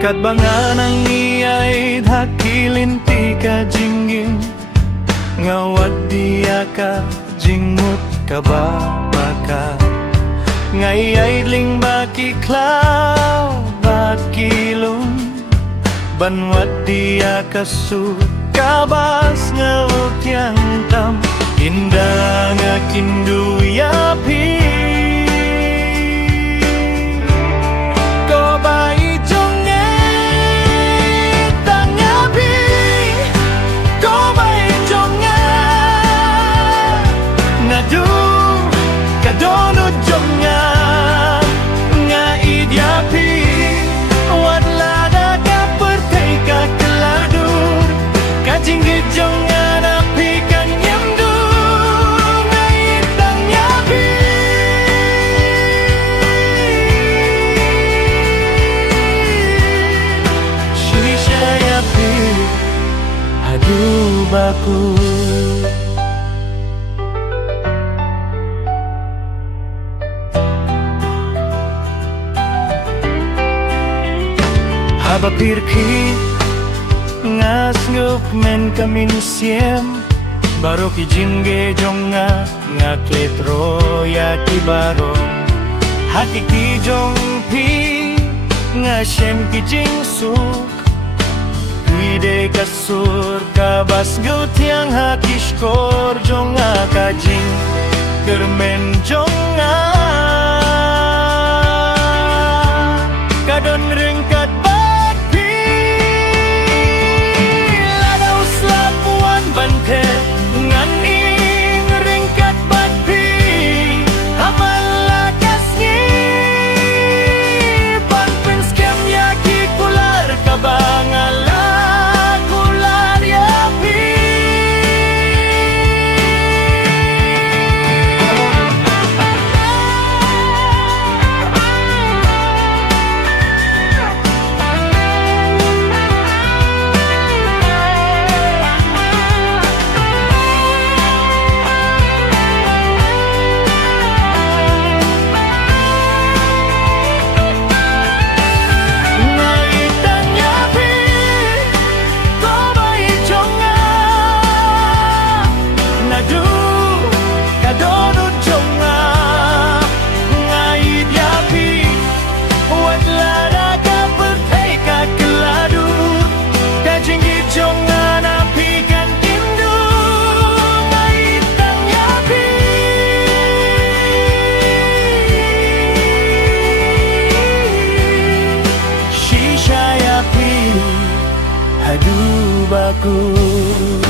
Kat bangan ang iya'y hakilin ti ka jingging ngawat diya ka jingut ka ba maka ngayay ling bakiklaw bakilong banwat diya ka su kabas ngawat yang tam indah nga kinduyapi baku haba pirki ngas ngup men kamin siem baru ki jingge jonga ngaklet roya ki baro hati ki jong pi ngasem ki jing su Ide kasur kabas gu tiang hakishkor jonga kajing germen jonga kadon ringkat bakpi lada uslapuan bante ngan ing ringkat bakpi amal lakasni panpen skem yaki kular kabangal baku